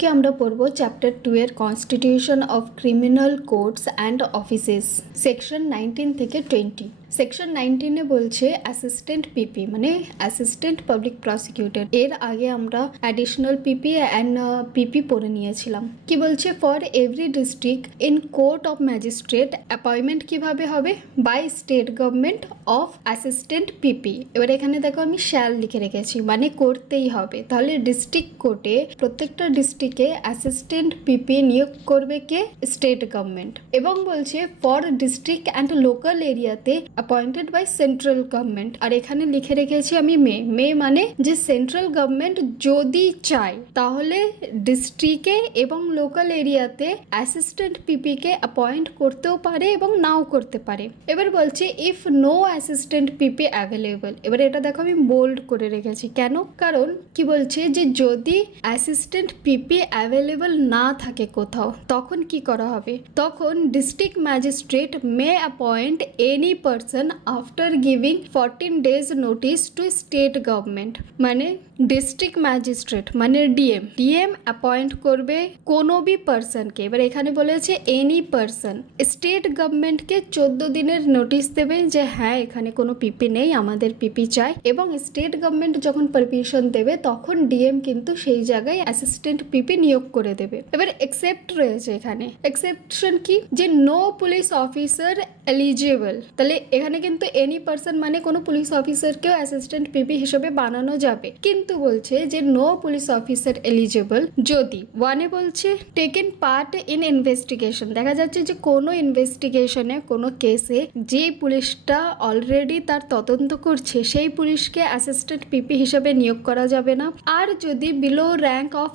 আজকে আমরা পড়ব চ্যাপ্টার 2 এর constitution of criminal courts and offices section 19 থেকে 20। সেকশন 19 এ বলছে অ্যাসিস্ট্যান্ট পিপি মানে অ্যাসিস্ট্যান্ট পাবলিক প্রসিকিউটর। এর আগে আমরা অ্যাডিশনাল পিপি অ্যান্ড পিপি পড়ে নিয়েছিলাম। কি বলছে, for every district in court of magistrate appointment কিভাবে হবে, by state government of assistant PP. এবার এখানে দেখো আমি শ্যাল লিখে রেখেছি, মানে করতেই হবে। তাহলে ডিস্ট্রিক্ট কোর্টে প্রত্যেকটা ডিস্ট্রিক্টে অ্যাসিস্ট্যান্ট পিপি নিয়োগ করবে কে, স্টেট গভর্নমেন্ট। এবং বলছে ফর ডিস্ট্রিক্ট অ্যান্ড লোকাল এরিয়াতে appointed by central government। আর এখানে লিখে রেখেছি আমি মে মানে যে সেন্ট্রাল গভর্নমেন্ট যদি চায় তাহলে ডিস্ট্রিক্টে এবং লোকাল এরিয়াতে অ্যাসিস্ট্যান্ট পিপি কে অ্যাপয়েন্ট করতেও পারে এবং নাও করতে পারে। এবার বলছে if no assistant PP available. এবার এটা দেখো আমি বোল্ড করে রেখেছি, কেন? কারণ কি বলছে যে যদি অ্যাসিস্ট্যান্ট পিপি অ্যাভেলেবল না থাকে কোথাও, তখন কি করা হবে? তখন district magistrate May appoint any person after giving 14 days notice to state government। মানে ডিস্ট্রিক্ট ম্যাজিস্ট্রেট মানে ডিএম অ্যাপয়েন্ট করবে কোনো বি পার্সনকে। এবার এখানে বলেছে এনি পার্সন। স্টেট গভর্নমেন্টকে 14 দিনের নোটিশ দেবে যে হ্যাঁ এখানে কোনো পিপি নেই, আমাদের পিপি চাই। এবং স্টেট গভর্নমেন্ট যখন পারমিশন দেবে তখন ডিএম কিন্তু সেই জায়গায় অ্যাসিস্ট্যান্ট পিপি নিয়োগ করে দেবে। এবার এক্সেপ্ট রয়েছে এখানে। এক্সেপশন কি, যে নো পুলিশ অফিসার এলিজিবল। তাহলে এখানে কিন্তু এনি পার্সন মানে কোনো পুলিশ অফিসারকেও অ্যাসিস্ট্যান্ট পিপি হিসেবে বানানো যাবে, কিন্তু বলছে যে নো পুলিশ অফিসার এলিজিবল যদি ওয়ানে বলছে টেকেন পার্ট ইন ইনভেস্টিগেশন। দেখা যাচ্ছে যে কোনো ইনভেস্টিগেশনে কোনো কেসে যে পুলিশটা অলরেডি তার তদন্ত করছে সেই পুলিশকে অ্যাসিস্ট্যান্ট পিপি হিসেবে নিয়োগ করা যাবে না। আর যদি বিলো র্যাঙ্ক অফ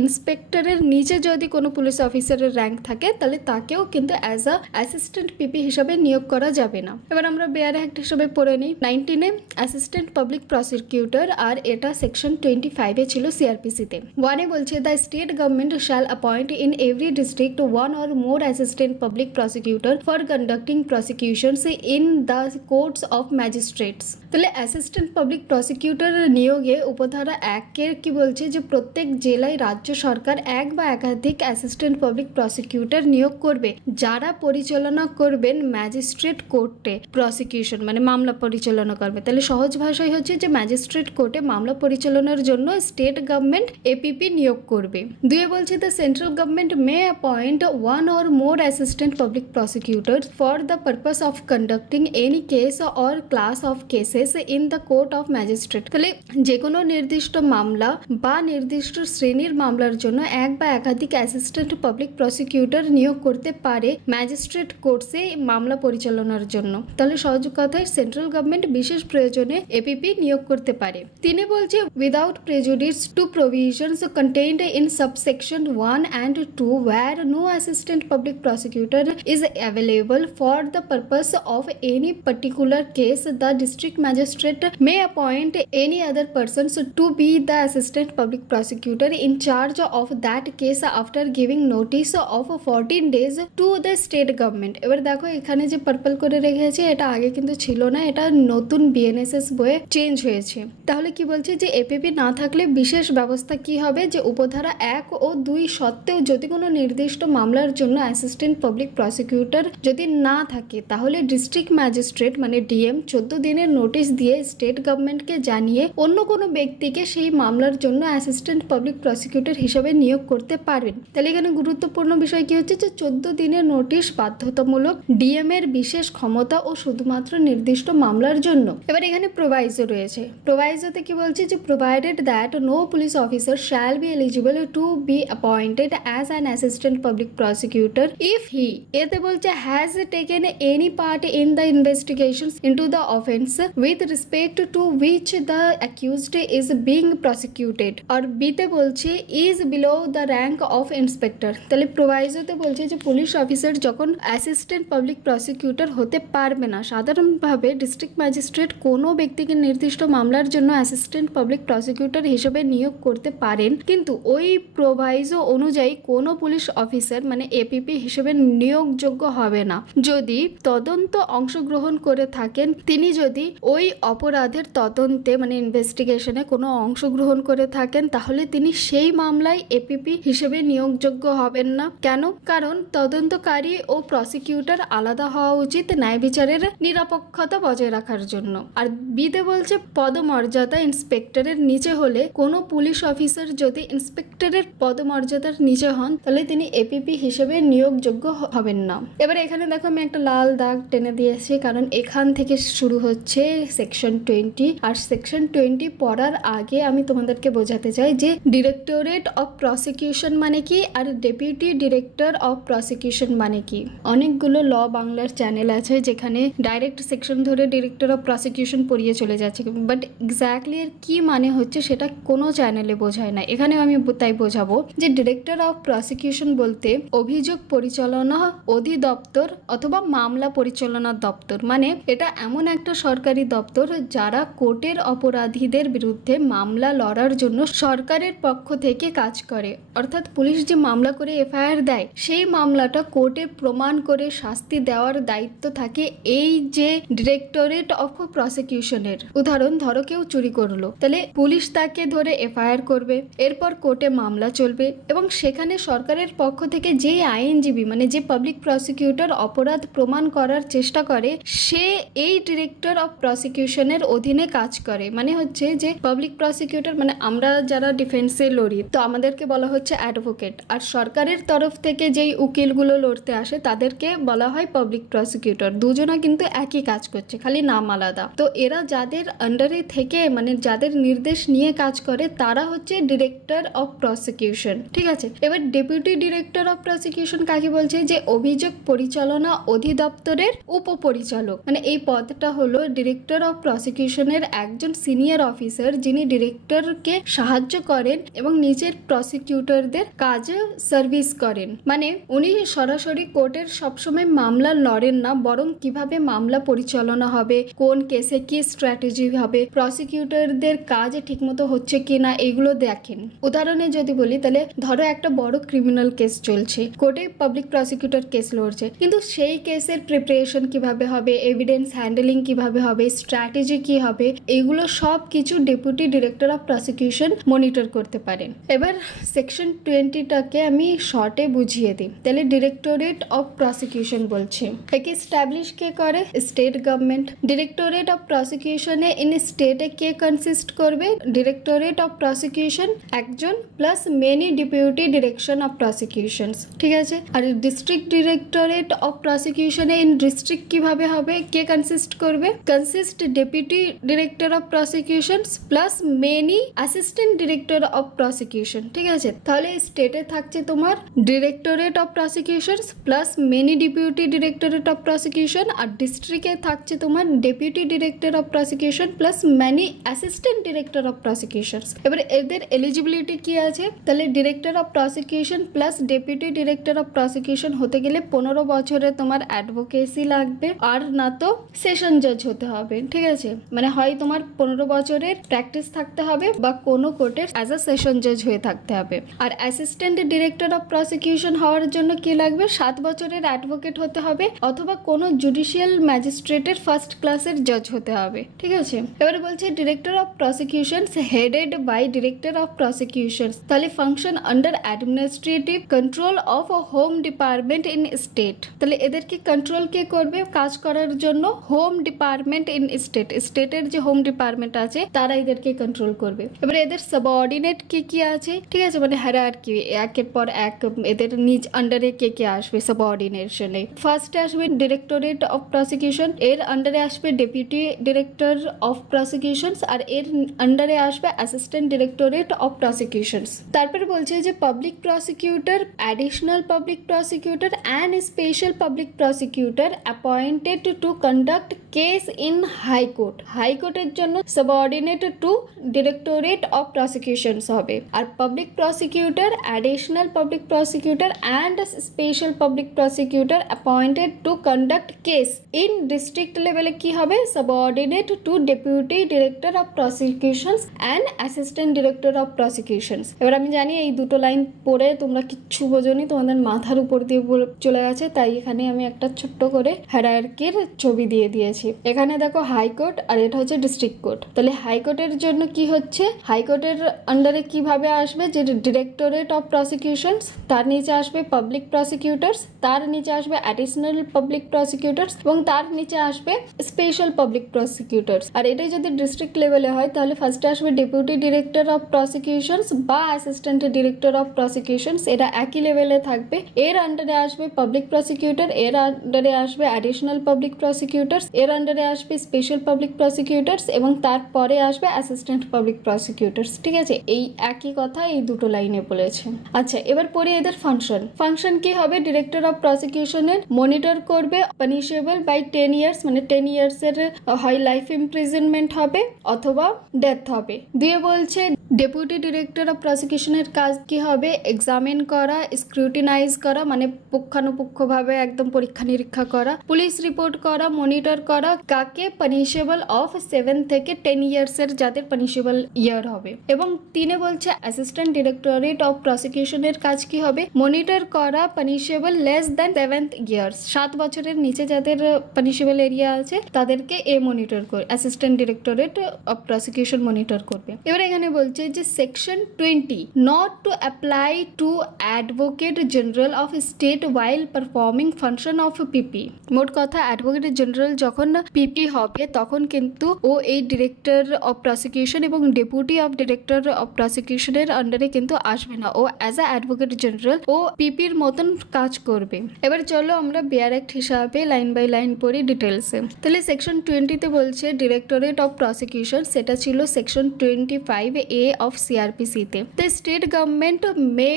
ইন্সপেক্টরের নিচে যদি কোনো পুলিশ অফিসারের র্যাঙ্ক থাকে তাহলে তাকেও কিন্তু অ্যাজ আ অ্যাসিস্ট্যান্ট পিপি হিসাবে নিয়োগ করা যাবে না। এবার আমরা বেয়ার অ্যাক্ট হিসেবে পড়ে নিই 19 অ্যাসিস্ট্যান্ট পাবলিক প্রসিকিউটর, আর এটা সেকশন 25 ছিল সিআরপিসিতে। ওয়ানে বলছে the state government shall appoint in every district one or more assistant public prosecutor for conducting prosecutions in the courts of magistrates. তাহলে অ্যাসিস্ট্যান্ট পাবলিক প্রসিকিউটর নিয়োগে উপধারা 1 কি বলছে যে প্রত্যেক জেলায় রাজ্য সরকার এক বা একাধিক অ্যাসিস্ট্যান্ট পাবলিক প্রসিকিউটর নিয়োগ করবে যারা পরিচালনা করবেন ম্যাজিস্ট্রেট কোর্টে প্রসিকিউশন মানে মামলা পরিচালনা করবে। তাহলে সহজ ভাষায় হচ্ছে যে ম্যাজিস্ট্রেট কোর্টে মামলা পরিচালনার জন্য স্টেট গভর্নমেন্ট এপিপি নিয়োগ করবে। দুয়ে বলছে the central government May appoint one or more assistant public prosecutor for the purpose of conducting any case or class of cases in the court of magistrate. তাহলে যে কোনো নির্দিষ্ট মামলা বা নির্দিষ্ট শ্রেণীর মামলার জন্য এক বা একাধিক অ্যাসিস্ট্যান্ট পাবলিক প্রসিকিউটর নিয়োগ করতে পারে ম্যাজিস্ট্রেট কোর্টসে মামলা পরিচালনার জন্য। তাহলে সহজ কথায় সেন্ট্রাল গভর্নমেন্ট বিশেষ প্রয়োজনে এপিপি নিয়োগ করতে পারে। তিনি বলছে without prejudice to provisions contained in subsection 1 and 2 where no assistant public prosecutor is available for the purpose of any particular case, the district magistrate may appoint any other persons to be the assistant public prosecutor in charge of that case after giving notice of 14 days to the state government। এবার দেখো এখানে যে purple করে রেখেছে এটা আগে কিন্তু ছিল না, এটা নতুন বিএনএসএস বইয়ে চেঞ্জ হয়েছে। তাহলে কি বলছে যে এপিপি না থাকলে বিশেষ ব্যবস্থা কি হবে, যে উপধারা 1 ও 2 সত্ত্বেও যদি কোনো নির্দিষ্ট মামলার জন্য অ্যাসিস্ট্যান্ট পাবলিক প্রসিকিউটর যদি না থাকে তাহলে ডিস্ট্রিক্ট ম্যাজিস্ট্রেট মানে ডিএম 14 দিনের নোটিশ দিয়ে স্টেট গভর্নমেন্টকে জানিয়ে অন্য কোনো ব্যক্তিকে সেই মামলার জন্য অ্যাসিস্ট্যান্ট পাবলিক প্রসিকিউটর হিসেবে নিয়োগ করতে পারবেন। তাহলে এখানে গুরুত্বপূর্ণ বিষয় কি হচ্ছে যে 14 দিনের নোটিশ বাধ্যতামূলক, ডিএম এর বিশেষ ক্ষমতা ও শুধুমাত্র নির্দিষ্ট মামলার জন্য। এবার এখানে প্রোভাইজো রয়েছে। প্রোভাইজোতে কি বলছে যে provided that no police officer shall be eligible to be appointed as an assistant public prosecutor if he, এতে বলছে has taken any part in the investigation into the offence with respect to which the accused is being prosecuted. আর বিতে বলছে is below the rank of inspector. তাহলে প্রোভাইজোতে বলছে যে police officer যখন অ্যাসিস্ট্যান্ট পাবলিক প্রসিকিউটর হতে পারবে না, সাধারণভাবে ডিস্ট্রিক্ট ম্যাজিস্ট্রেট কোনো ব্যক্তিকে নির্দিষ্ট মামলার জন্য অ্যাসিস্ট্যান্ট পাবলিক প্রসিকিউটর হিসেবে নিয়োগ করতে পারেন, কিন্তু ওই প্রোভাইজো অনুযায়ী কোনো পুলিশ অফিসার মানে এপিপি হিসেবে নিয়োগযোগ্য হবে না যদি তদন্ত অংশগ্রহণ করে থাকেন তিনি যদি ওই ওই অপরাধের তদন্তে মানে ইনভেস্টিগেশনে কোনো অংশগ্রহণ করে থাকেন তাহলে তিনি সেই মামলায় এপিপি হিসেবে নিয়োগযোগ্য হবেন না। কেন? কারণ তদন্তকারী ও প্রসিকিউটর আলাদা হওয়া উচিত ন্যায় বিচারের নিরপেক্ষতা বজায় রাখার জন্য। আর বিতে বলছে পদমর্যাদা ইন্সপেক্টরের নিচে হলে কোনো পুলিশ অফিসার যদি ইন্সপেক্টরের পদমর্যাদার নিচে হন তাহলে তিনি এপিপি হিসেবে নিয়োগযোগ্য হবেন না। এবার এখানে দেখো আমি একটা লাল দাগ টেনে দিয়েছি, কারণ এখান থেকে শুরু হচ্ছে সেকশন 20। আর সেকশন 20 পড়ার আগে আমি তোমাদেরকে বোঝাতে চাই যে ডিরেক্টরেট অফ প্রসিকিউশন মানে কি আর ডেপুটি ডিরেক্টর অফ প্রসিকিউশন মানে কি। অনেকগুলো ল বাংলার চ্যানেল আছে যেখানে ডাইরেক্ট সেকশন ধরে ডিরেক্টর অফ প্রসিকিউশন পড়িয়ে চলে যাচ্ছে, বাট এক্স্যাক্টলি এর কি মানে হচ্ছে সেটা কোনো চ্যানেলে বোঝায় না। এখানে আমি তাই বোঝাবো যে ডিরেক্টর অফ প্রসিকিউশন বলতে অভিযোগ পরিচালনা অধিদপ্তর অথবা মামলা পরিচালনা দপ্তর, মানে এটা এমন একটা সরকারি দপ্তর যারা কোর্টের অপরাধীদের বিরুদ্ধে মামলা লড়ার জন্য সরকারের পক্ষ থেকে কাজ করে। অর্থাৎ পুলিশ যে মামলা করে এফআইআর দেয় সেই মামলাটা কোর্টে প্রমাণ করে শাস্তি দেওয়ার দায়িত্ব থাকে এই যে ডিরেক্টরেট অফ প্রসিকিউশনের। উদাহরণ, ধরো কেউ চুরি করলো, তাহলে পুলিশ তাকে ধরে এফআইআর করবে, এরপর কোর্টে মামলা চলবে এবং সেখানে সরকারের পক্ষ থেকে যে আইনজীবী মানে যে পাবলিক প্রসিকিউটর অপরাধ প্রমাণ করার চেষ্টা করে সে এই ডিরেক্টর অফ প্রসিকিউশনের অধীনে কাজ করে। মানে হচ্ছে যে পাবলিক প্রসিকিউটর মানে আমরা যারা ডিফেন্সে লড়ি তো আমাদেরকে বলা হচ্ছে অ্যাডভোকেট, আর সরকারের তরফ থেকে যেই উকিলগুলো লড়তে আসে তাদেরকে বলা হয় পাবলিক প্রসিকিউটর। দুজনা কিন্তু একই কাজ করছে, খালি নাম আলাদা। তো এরা যাদের আন্ডারে থেকে মানে যাদের নির্দেশ নিয়ে কাজ করে তারা হচ্ছে ডিরেক্টর অফ প্রসিকিউশন। ঠিক আছে, এবার ডেপুটি ডিরেক্টর অফ প্রসিকিউশন কাকে বলছে? যে অভিযোগ পরিচালনা অধিদপ্তরের উপপরিচালক। মানে এই পদটা হলো ডিরেক্টর অফ প্রসিকিউশনের একজন সিনিয়র অফিসার যিনি ডিরেক্টরকে সাহায্য করেন এবং নিজের প্রসিকিউটরদের কাজে সার্ভিস করেন। মানে উনি সরাসরি কোর্টের সবসময় মামলা লড়েন না, বরং কিভাবে মামলা পরিচালনা হবে, কোন কেসে কি স্ট্র্যাটেজি হবে, প্রসিকিউটরদের কাজ ঠিকমতো হচ্ছে কিনা এগুলো দেখেন। উদাহরণে যদি বলি তাহলে ধরো একটা বড় ক্রিমিনাল কেস চলছে, কোর্টে পাবলিক প্রসিকিউটর কেস লড়ছে, কিন্তু সেই কেসের প্রিপারেশন কিভাবে হবে, এভিডেন্স হ্যান্ডেলিং কিভাবে হবে, স্ট্র্যাটেজি কি হবে, এগুলো সব কিছু deputy director of prosecution monitor করতে পারেন। এবার সেকশন 20টাকে আমি শর্টে বুঝিয়ে দিই। তাহলে ডিরেক্টরেট অফ প্রসিকিউশন বলছে একে স্ট্যাবলিশ কে করে? State government. ডিরেক্টরেট অফ প্রসিকিউশনে ইন স্টেটে কে কনসিস্ট করবে? ডিরেক্টরেট অফ প্রসিকিউশন একজন plus many deputy direction of prosecutions. ঠিক আছে, আর ডিস্ট্রিক্ট ডিরেক্টরেট অফ প্রসিকিউশনে ইন ডিস্ট্রিক্ট কিভাবে হবে? কে কনসিস্ট করবে? Consist deputy director of prosecutions plus many assistant director of prosecution. ঠিক আছে, তাহলে স্টেটে থাকছে তোমার directorate of prosecutions plus many deputy directorate of prosecution, আর ডিস্ট্রিক্টে থাকছে তোমার deputy director of prosecution plus many assistant director of prosecutions. এবার এদের এলিজিবিলিটি কি আছে? তাহলে director of prosecution plus deputy director of prosecution হতে গেলে 15 বছরে তোমার অ্যাডভোকেসি লাগবে, আর না তো সেশন জাজ হতে হবে। ঠিক আছে, মানে হয় তোমার 15 বছরের প্র্যাকটিস থাকতে হবে বা কোনো কোর্টের অ্যাজ আ সেশন জাজ হয়ে থাকতে হবে। আর অ্যাসিস্ট্যান্ট ডিরেক্টর অফ প্রসিকিউশন হওয়ার জন্য কি লাগবে? 7 বছরের অ্যাডভোকেট হতে হবে অথবা কোনো জুডিশিয়াল ম্যাজিস্ট্রেটের ফার্স্ট ক্লাসের জাজ হতে হবে। ঠিক আছে, এবারে বলছে director of prosecutions headed by director of prosecutions, তাহলে function under administrative control of home department in state. তাহলে এদেরকে কন্ট্রোল কে করবে কাজ করার জন্য? Home department in state. স্টেটের যে হোম ডিপার্টমেন্ট আছে তারা এদেরকে কন্ট্রোল করবে। এবার এদের সাবঅর্ডিনেট কি কি আছে? ঠিক আছে, মানে হায়ারার্কি একের পর এক এদের নিজ আন্ডারে কে কে আসবে সাবঅর্ডিনেশনে। ফার্স্টে আসবে ডিরেক্টরেট অফ প্রসিকিউশন, এর আন্ডারে আসবে ডেপুটি ডিরেক্টর অফ প্রসিকিউশনস, আর এর আন্ডারে আসবে অ্যাসিস্ট্যান্ট ডিরেক্টরেট অফ প্রসিকিউশনস। তারপরে বলছে যে public prosecutor, additional public prosecutor and special public prosecutor appointed to conduct case in high court. হাইকোর্টের জন্য subordinate to directorate of prosecutions হবে। আর public prosecutor, additional public prosecutor and special public prosecutor appointed to conduct case in district লেভেলে কি হবে? Subordinate to deputy director of prosecutions and assistant director of prosecutions. এবার আমি জানি এই দুটো লাইন পড়ে তোমরা কিচ্ছু বোঝোনি, তোমাদের মাথার উপর দিয়ে চলে গেছে, তাই এখানে আমি একটা ছোট্ট করে হায়ারার্কির ছবি দিয়ে দিয়েছি। আছে। এখানে দেখো হাইকোর্ট আর এটা হচ্ছে ডিস্ট্রিক্ট কোর্ট। তাহলে হাইকোর্টের জন্য কি হচ্ছে, হাইকোর্টের আন্ডারে কিভাবে আসবে, যে ডিরেক্টরেট অফ প্রসিকিউশনস, তার নিচে আসবে পাবলিক প্রসিকিউটরস, তার নিচে আসবে অ্যাডিশনাল পাবলিক প্রসিকিউটরস এবং তার নিচে আসবে স্পেশাল পাবলিক প্রসিকিউটরস। আর এটাই যদি ডিস্ট্রিক্ট লেভেলে হয় তাহলে ফার্স্টে আসবে ডেপুটি ডিরেক্টর অফ প্রসিকিউশনস বা অ্যাসিস্ট্যান্ট ডিরেক্টর অফ প্রসিকিউশনস, এটা একই লেভেলে থাকবে। এর আন্ডারে আসবে পাবলিক প্রসিকিউটর, এর আন্ডারে আসবে অ্যাডিশনাল পাবলিক প্রসিকিউটরস, এর আন্ডারে আসবে স্পেশাল পাবলিক প্রসিকিউটরস এবং তারপরে আসবে অ্যাসিস্ট্যান্ট পাবলিক প্রসিকিউটরস। ঠিক আছে, এই একই কথা এই দুটো লাইনে বলেছে। আচ্ছা, এবার পড়ি এদের ফাংশন। ফাংশন কি হবে, ডিরেক্টর অফ প্রসিকিউশনের মনিটর করবে পানিশেবল বাই 10 ইয়ার্স, মানে 10 ইয়ার্সের হয় লাইফ ইমপ্রিজনমেন্ট হবে অথবা ডেথ হবে। দিয়ে বলছে ডেপুটি ডিরেক্টর অফ প্রসিকিউশনের কাজ কি হবে, এক্সামিন করা, স্ক্রুটিনাইজ করা, মানে পুঙ্খানুপুঙ্খভাবে একদম পরীক্ষা নিরীক্ষা করা, পুলিশ রিপোর্ট করা, মনিটর করা, কাকে পানিশেবল অফ 7 থেকে 10 ইয়ার্সের যাদের পানিশেবল ইয়ার হবে। এবং 3 বলছে অ্যাসিস্ট্যান্ট ডিরেক্টরেট অফ প্রসিকিউশনের কাজ কি হবে, মনিটর করা পানিশেবল লেস দ্যান 7 ইয়ার্স, 7 বছরের নিচে যাদের পানিশেবল এরিয়া আছে তাদেরকে মনিটর করে assistant directorate of prosecution monitor করবে। এবার এখানে বলছে যে section 20 not to apply to advocate general of state while performing function of PP. মোট কথা, অ্যাডভোকেট জেনারেল যখন পিপি হবে তখন কিন্তু ও এই ডিরেক্টর অফ প্রসিকিউশন এবং ডেপুটি অফ ডিরেক্টর অফ প্রসিকিউশনের আন্ডারে কিন্তু আসবে না, ও অ্যাজ আ অ্যাডভোকেট জেনারেল ও পিপির মতন কাজ করবে। এবার চলো আমরা বিআর অ্যাক্ট হিসাবে লাইন বাই লাইন পড়ি ডিটেলসে। তাহলে সেকশন 20 বলছে ডিরেক্টরেট অফ প্রসিকিউশন, সেটা ছিল সেকশন 25A অফ সিআরপিসিতে। The state government may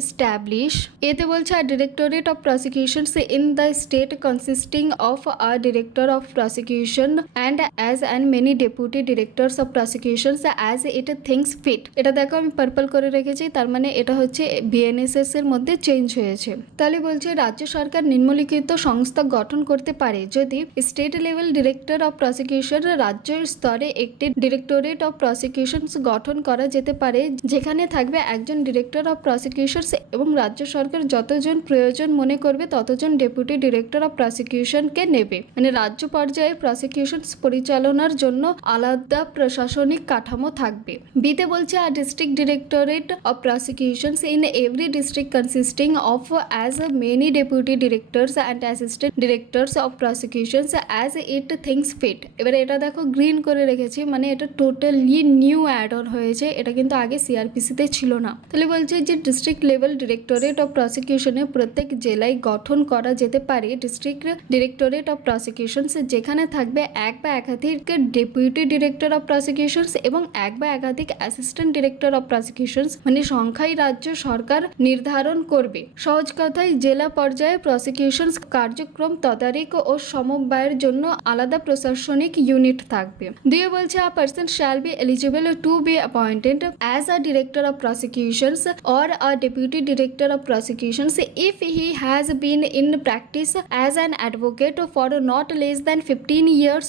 establish, এতে বলছে আর directorate of prosecution in the state consisting of a director of prosecution and as and many deputy directors of prosecution as it thinks fit. এটা দেখো আমি purple করে রেখেছি, তার মানে এটা হচ্ছে বিএনএসএস এর মধ্যে চেঞ্জ হয়েছে। তাহলে বলছে রাজ্য সরকার নিম্নলিখিত সংস্থা গঠন করতে পারে যদি state level director of prosecution, রাজ্য স্তরে একটি ডিরেক্টরেট অফ প্রসিকিউশন গঠন করা যেতে পারে যেখানে থাকবে একজন ডিরেক্টর অফ প্রসিকিউশন এবং রাজ্য সরকার যতজন প্রয়োজন মনে করবে ততজন ডেপুটি ডিরেক্টর অফ প্রসিকিউশনকে নেবে। মানে রাজ্য পর্যায়ে প্রসিকিউশন পরিচালনার জন্য আলাদা প্রশাসনিক কাঠামো থাকবে। বিতে বলছে আর district directorate of prosecution in every district consisting of as many deputy directors and assistant directors of prosecution as it thinks fit. এবার এটা দেখো গ্রিন করে রেখেছি, মানে এটা টোটালি নিউ অ্যাড অন হয়েছে, এটা কিন্তু আগে সিআরপিসিতে ছিল না। তাহলে বলছে যে ডিস্ট্রিক্ট লেভেল ডিরেক্টরেট অফ প্রসিকিউশনে প্রত্যেক জেলায় গঠন করা যেতে পারে ডিস্ট্রিক্ট ডিরেক্টরেট অফ প্রসিকিউশন, যেখানে থাকবে এক বা একাধিক ডেপুটি ডিরেক্টর অফ প্রসিকিউশন এবং এক বা একাধিক অ্যাসিস্ট্যান্ট ডিরেক্টর অফ প্রসিকিউশন, মানে সংখ্যায় রাজ্য সরকার নির্ধারণ করবে। সহজ কথায় জেলা পর্যায়ে প্রসিকিউশন কার্যক্রম তদারক ও সমবায়ের জন্য আলাদা প্রশাসনিক ইউনিট থাকবে। দিয়ে বলছে আ person shall be eligible to be appointed as a director of prosecutions or a deputy director of প্রসিকিউশনস if he has been in practice as an advocate for not less than 15 years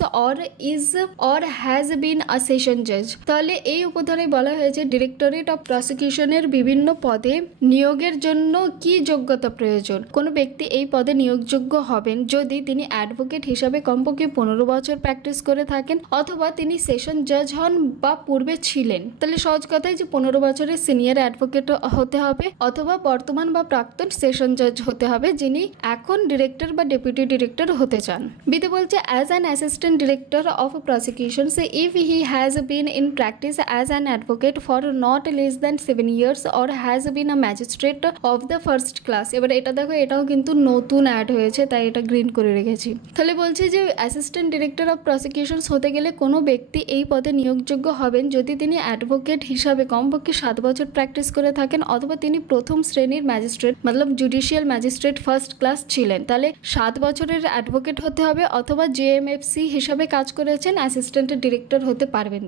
or has been a session জাজ। তাহলে এই উপধারায় বলা হয়েছে directorate of প্রসিকিউশনের বিভিন্ন পদে নিয়োগের জন্য কি যোগ্যতা প্রয়োজন। কোনো ব্যক্তি এই পদে নিয়োগযোগ্য হবেন যদি তিনি অ্যাডভোকেট হিসাবে কমপক্ষে 15 বছর প্র্যাকটিস করে থাকেন অথবা তিনি সেশন জাজ হন বা পূর্বে ছিলেন। তাহলে সহজ কথায় যে 15 বছরের সিনিয়র অ্যাডভোকেট হতে হবে অথবা বর্তমান বা প্রাক্তন সেশন জাজ হতে হবে যিনি এখন ডিরেক্টর বা ডেপুটি ডিরেক্টর হতে চান। বিতে বলছে as an assistant director of prosecution if he has been in practice as an advocate for not less than 7 years or has been a magistrate of the first class. এবার এটা দেখো, এটাও কিন্তু নতুন অ্যাড হয়েছে তাই এটা গ্রিন করে রেখেছি। তাহলে বলছে যে অ্যাসিস্ট্যান্ট ডিরেক্টর অফ প্রসিকিউশন হতে গেলে কোনো ব্যক্তি এই পদে নিয়োগযোগ্য হবেন যদি তিনি অ্যাডভোকেট হিসাবে কমপক্ষে 7 বছর প্র্যাকটিস করে থাকেন অথবা তিনি প্রথম শ্রেণীর ম্যাজিস্ট্রেট মতলব জুডিশিয়াল ম্যাজিস্ট্রেট ফার্স্ট ক্লাস ছিলেন। তাহলে 7 বছরের অ্যাডভোকেট হতে হবে অথবা জেএমএফসি হিসাবে কাজ করেছেন, অ্যাসিস্ট্যান্ট ডিরেক্টর হতে পারবেন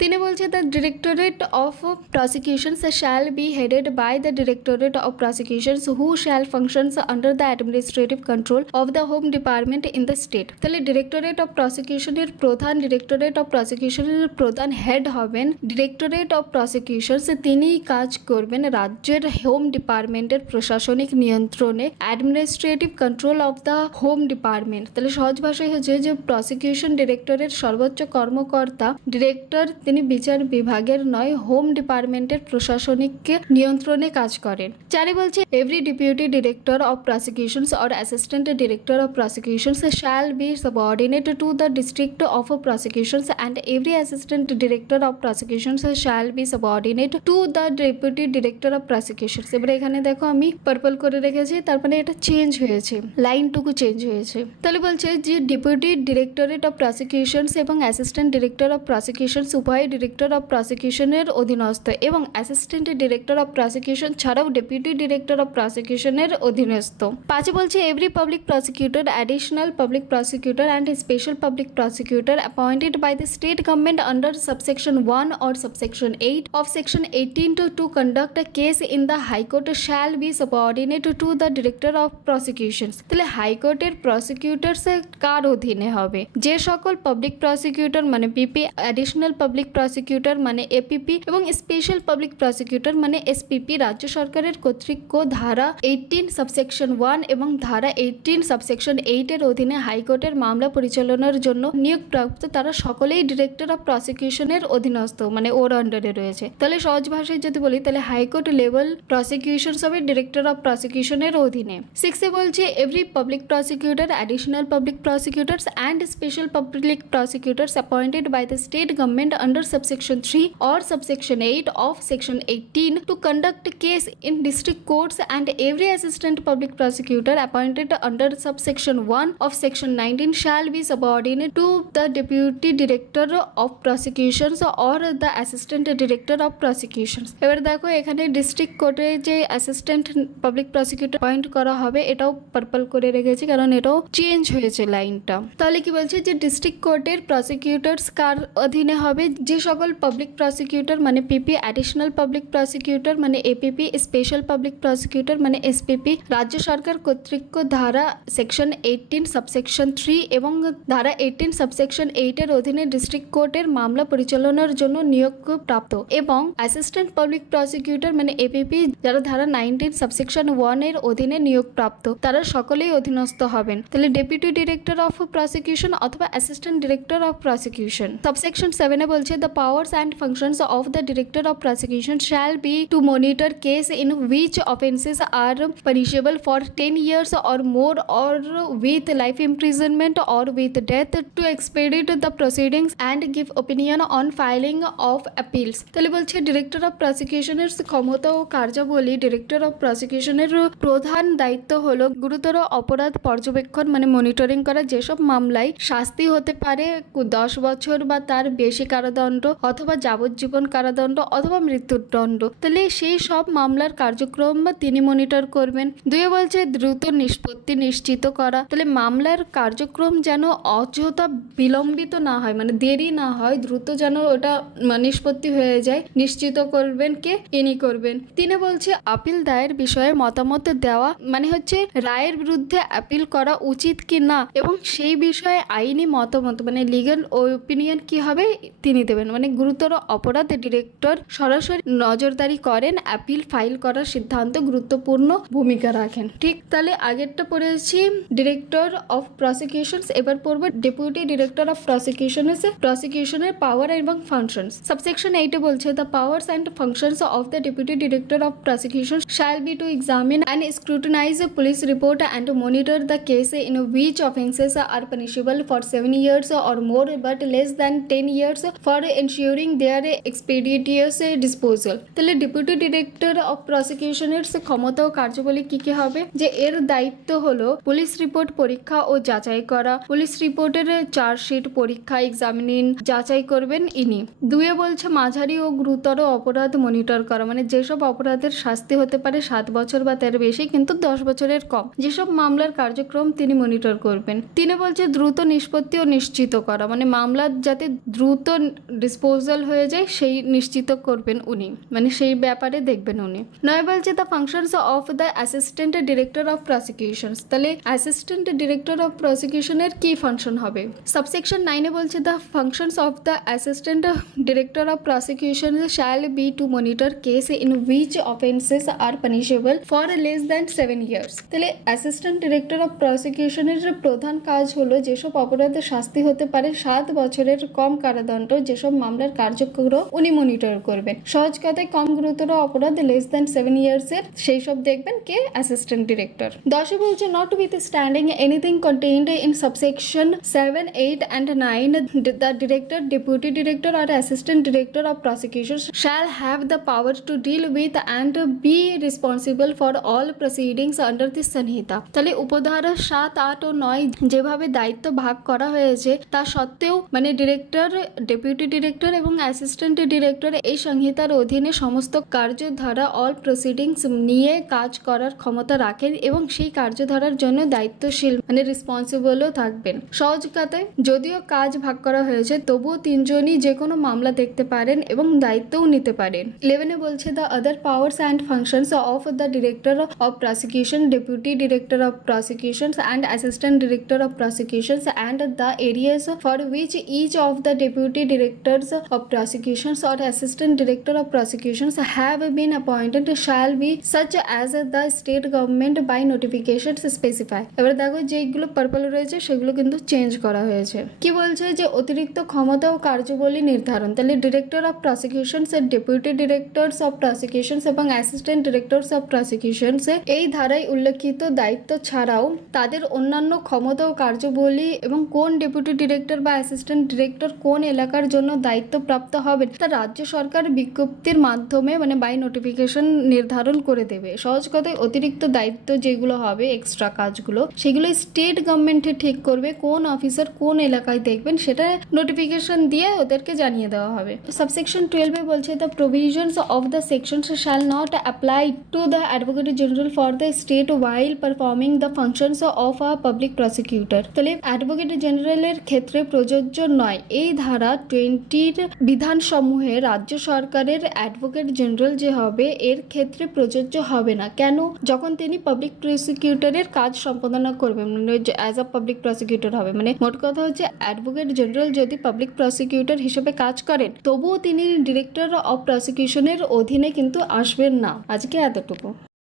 তিনি বলছে the directorate of prosecution shall be headed by the directorate of prosecution who shall functions under the administrative control of the home department in the state. তাহলে ডিরেক্টরেট অফ প্রসিকিউশনের প্রধান, ডিরেক্টরেট অফ প্রসিকিউশনের প্রধান head হবেন directorate of prosecution, তিনি কাজ করবেন রাজ্যের হোম ডিপার্টমেন্টের প্রশাসনিক নিয়ন্ত্রণে, administrative control of the home department. তাহলে সহজ ভাষায় বলেছে যে প্রসিকিউশন ডিরেক্টরের সর্বোচ্চ কর্মকর্তা ডিরেক্টর, তিনি বিচার বিভাগের নয়, হোম ডিপার্টমেন্টের প্রশাসনিক নিয়ন্ত্রণে কাজ করেন। 4 বলছে every deputy director of prosecutions or assistant director of প্রসিকিউশনস shall be subordinate to the district of prosecutions and every assistant director of প্রসিকিউশনস shall be subordinate to the deputy director of প্রসিকিউশনস। এবারে এখানে দেখো আমি পার্পল করে রেখেছি, তারপরে এটা change হয়েছে, লাইনটুকু change হয়েছে। তাহলে বলছে যে ডেপুটি ডিরেক্টরেট অফ প্রসিকিউশনস এবং অ্যাসিস্ট্যান্ট ডিরেক্টর অফ প্রসিকিউশনস উভয় ডিরেক্টর অফ প্রসিকিউশনের অধীনস্থ এবং অ্যাসিস্ট্যান্ট ডিরেক্টর অফ প্রসিকিউশন ছাড়াও ডেপুটি ডিরেক্টর অফ প্রসিকিউশনের অধীনস্থ। 5 বলছে every public prosecutor, additional public prosecutor and special public prosecutor appointed by the state government under subsection 1 or subsection 8 of section 18 to conduct a case in the high court shall be subordinate to the director of prosecutions। তাহলে হাইকোর্টের প্রসিকিউটরস কার অধীনে হবে? যে সকল public prosecutor মানে পিপি, additional public prosecutor মানে APP এবং special public prosecutor মানে এসপিপি রাজ্য সরকারের কর্তৃক ধারা 18 সাবসেকশন 1 এবং ধারা 18 সাবসেকশন 8 এর অধীনে হাইকোর্টের মামলা পরিচালনার জন্য নিয়োগপ্রাপ্ত, তারা সকলেই ডিরেক্টর অফ প্রসিকিউশনের অধীনস্থ, মানে ওর আন্ডারে রয়েছে। তাহলে সহজ ভাষায় যদি বলি তাহলে হাইকোর্ট লেভেল প্রসিকিউশন হবে ডিরেক্টর অফ প্রসিকিউশনের অধীনে। 6 বলছে every public prosecutor, additional public prosecutors and special public prosecutors appointed by the state government under subsection 3 or subsection 8 of section 18 to conduct a case in district courts and every assistant public prosecutor appointed under subsection 1 of section 19 shall be subordinate to the deputy director of prosecutions or the assistant director of prosecutions। এবার দেখো এখানে district কোর্টে যে assistant public prosecutor appoint করা হবে এটাও purple করে রেখেছি কারণ এটাও চেঞ্জ হয়েছে লাইনটা। তাহলে কি বলছে যে ডিস্ট্রিক্ট কোর্টের প্রসিকিউটরস কার অধীনে হবে? যে সকল পাবলিক প্রসিকিউটর মানে পিপি, অ্যাডিশনাল পাবলিক প্রসিকিউটর মানে এপিপি, স্পেশাল পাবলিক প্রসিকিউটর মানে এসপিপি রাজ্য সরকার কর্তৃক ধারা সেকশন 18 সাবসেকশন 3 এবং ধারা 18 সাবসেকশন 8 এর অধীনে ডিস্ট্রিক্ট কোর্টের মামলা পরিচালনার জন্য নিয়োগ প্রাপ্ত এবং অ্যাসিস্ট্যান্ট পাবলিক প্রসিকিউটর মানে এপিপি যারা ধারা 19 সাবসেকশন 1 এর অধীনে নিয়োগ প্রাপ্ত, তারা সকলেই অধীনস্থ হবেন। তাহলে ডেপুটি ডিরেক্টর অফ প্রসিকিউশন অথবা assistant director of prosecution. Subsection 7 বলছে the powers and functions of the director of prosecution shall be to monitor case in which offences are punishable for 10 years or more or with life imprisonment or with death, to expedite the proceedings and give opinion on filing of appeals। তাহলে বলছে director of প্রসিকিউশনের ক্ষমতা ও কার্যাবলী। Director of প্রসিকিউশনের প্রধান দায়িত্ব হলো গুরুতর অপরাধ পর্যবেক্ষণ মানে মনিটরিং করা, যেসব মামলায় শাস্তি হতে পারে 10 বছর বা তার বেশি কারাদণ্ড অথবা যাবজ্জীবন কারাদণ্ড অথবা মৃত্যুদণ্ড। তাহলে সেই সব মামলার কার্যক্রম তিনি মনিটর করবেন। 2 বলছে দ্রুত নিষ্পত্তি নিশ্চিত করা। তাহলে মামলার কার্যক্রম যেন অযথা বিলম্বিত না হয়, মানে দেরি না হয়, দ্রুত যেন ওটা নিষ্পত্তি হয়ে যায়, নিশ্চিত করবেন কে? ইনি করবেন। 3 বলছে আপিল দায়ের বিষয়ে মতামত দেওয়া, মানে হচ্ছে রায়ের বিরুদ্ধে আপিল করা উচিত কি না এবং সেই বিষয়ে আইনি মতামত মানে লিগ্যাল ওপিনিয়ন কি হবে তিনি দেবেন। মানে গুরুতর অপরাধ ডিরেক্টর সরাসরি নজরদারি করেন, অ্যাপিল ফাইল করার সিদ্ধান্ত গুরুত্বপূর্ণ ভূমিকা রাখেন। ঠিক, তাহলে আগেরটা পড়েছি ডিরেক্টর অফ প্রসিকিউশনস, এবার পড়ব ডেপুটি ডিরেক্টর অফ প্রসিকিউশনস, প্রসিকিউশনের পাওয়ার এবং ফাংশনস। সাবসেকশন 8 বলছে the powers and functions of the deputy director of prosecution shall be to examine and scrutinize a police report and to monitor the case in which offences are punishable for 7 years or more but less than 10 years for ensuring their expeditious disposal। তাহলে deputy director of প্রসিকিউশনের ক্ষমতা ও কার্যাবলী কি কি হবে? যে এর দায়িত্ব হলো পুলিশ রিপোর্ট পরীক্ষা ও যাচাই করা, পুলিশ রিপোর্টের চার্জশিট পরীক্ষা এক্সামিনিং যাচাই করবেন ইনি। 2 বলছে মাঝারি ও গুরুতর অপরাধ মনিটর করা, মানে যেসব অপরাধের শাস্তি হতে পারে 7 বছর বা তার বেশি কিন্তু 10 বছরের কম, যেসব মামলার কার্যক্রম তিনি মনিটর করবেন। 3 বলছে দ্রুত নিষ্পত্তি ও নিশ্চিত করা, মানে মামলার যাতে দ্রুত ডিসপোজাল হয়ে যায় সেই নিশ্চিত করবেন উনি, মানে সেই ব্যাপারে দেখবেন উনি। 9 বলছে the functions of the assistant director of prosecutions. তাহলে অ্যাসিস্ট্যান্ট ডিরেক্টর অফ প্রসিকিউশনের কি ফাংশন হবে? সাবসেকশন 9 বলছে the functions of the assistant director of prosecution shall be to monitor case in which offences are punishable for less than 7 years. তাহলে assistant director of প্রসিকিউশনের প্রধান কাজ হলো যেসব অপরাধে শাস্তি হতে পারে 7 বছরের কম কারাদণ্ড, যেসব মামলার কার্যক্রম উনি মনিটর করবেন। সহজ কথায় কম গুরুতর অপরাধ লেস দ্যান 7 ইয়ার্সের সেই সব দেখবেন কে? Assistant director. 10 বলছে notwithstanding anything contained in subsection 7, 8 and 9 the director, deputy director or assistant director of prosecution shall have the power to deal with and be responsible for all proceedings under the Sanhita। তাহলে উপধারা 7, 8 ও 9 যেভাবে দায়িত্ব ভাগ করা হয়েছে তা সত্ত্বেও মানে director, deputy director এবং অ্যাসিস্ট্যান্ট ডিরেক্টর এই সংহিতার অধীনে সমস্ত কার্যধারা অল প্রসিডিংস নিয়ে কাজ করার ক্ষমতা রাখেন এবং সেই কার্যধারার জন্য দায়িত্বশীল মানে রেসপন্সিবলও থাকবেন। সহজ কথায় যদিও কাজ ভাগ করা হয়েছে তবুও তিনজনই যে কোনো মামলা দেখতে পারেন এবং দায়িত্বও নিতে পারেন। 11 বলছে the other powers and functions of the director of prosecution, deputy director of prosecutions and assistant director of prosecutions and the areas for which each of the deputy directors of prosecutions or assistant director of prosecutions have been appointed shall be such as the state government by notifications specify. এবার দেখো যেগুলো purple রয়েছে সেগুলো কিন্তু change করা হয়েছে। কি বলছে যে অতিরিক্ত ক্ষমতা ও কার্যবলী নির্ধারণ। তাহলে ডিরেক্টর অফ প্রসিকিউশনস এর, ডেপুটি ডিরেক্টরস অফ প্রসিকিউশনস এবং অ্যাসিস্ট্যান্ট ডিরেক্টরস অফ প্রসিকিউশনস এই ধারায় উল্লেখিত দায়িত্ব ছাড়াও তাদের অন্যান্য ক্ষমতা ও কার্যবলী এবং কোন ডেপুটি ডিরেক্টর বা অ্যাসিস্ট্যান্ট ডিরেক্টর কোন এলাকার জন্য দায়িত্বপ্রাপ্ত হবেন তা রাজ্য সরকার বিজ্ঞপ্তির মাধ্যমে মানে বাই নোটিফিকেশন নির্ধারণ করে দেবে। সহজ কথায় অতিরিক্ত দায়িত্ব যেগুলো হবে এক্সট্রা কাজগুলো সেগুলো স্টেট গভর্নমেন্টে ঠিক করবে কোন অফিসার কোন এলাকায় দেখবেন, সেটা নোটিফিকেশন দিয়ে ওদেরকে জানিয়ে দেওয়া হবে। সাবসেকশন 12 বলছে the provisions of the sections shall not apply to the advocate general for the state while performing the functions of a public prosecutor. তাহলে অ্যাডভোকেট জেনারেলের ক্ষেত্রে প্রযোজ্য নয়। এই ধারা 20 বিধানসমূহে রাজ্য সরকারের অ্যাডভোকেট জেনারেল যে হবে এর ক্ষেত্রে প্রযোজ্য হবে না। কেন? যখন তিনি পাবলিক প্রসিকিউটরের কাজ সম্পাদনা করবেন মানে অ্যাজ আ পাবলিক প্রসিকিউটর হবে। মানে মোট কথা হচ্ছে অ্যাডভোকেট জেনারেল যদি পাবলিক প্রসিকিউটর হিসেবে কাজ করেন তবুও তিনি ডিরেক্টর অফ প্রসিকিউশনের অধীনে কিন্তু আসবেন না। আজকে এতটুকু।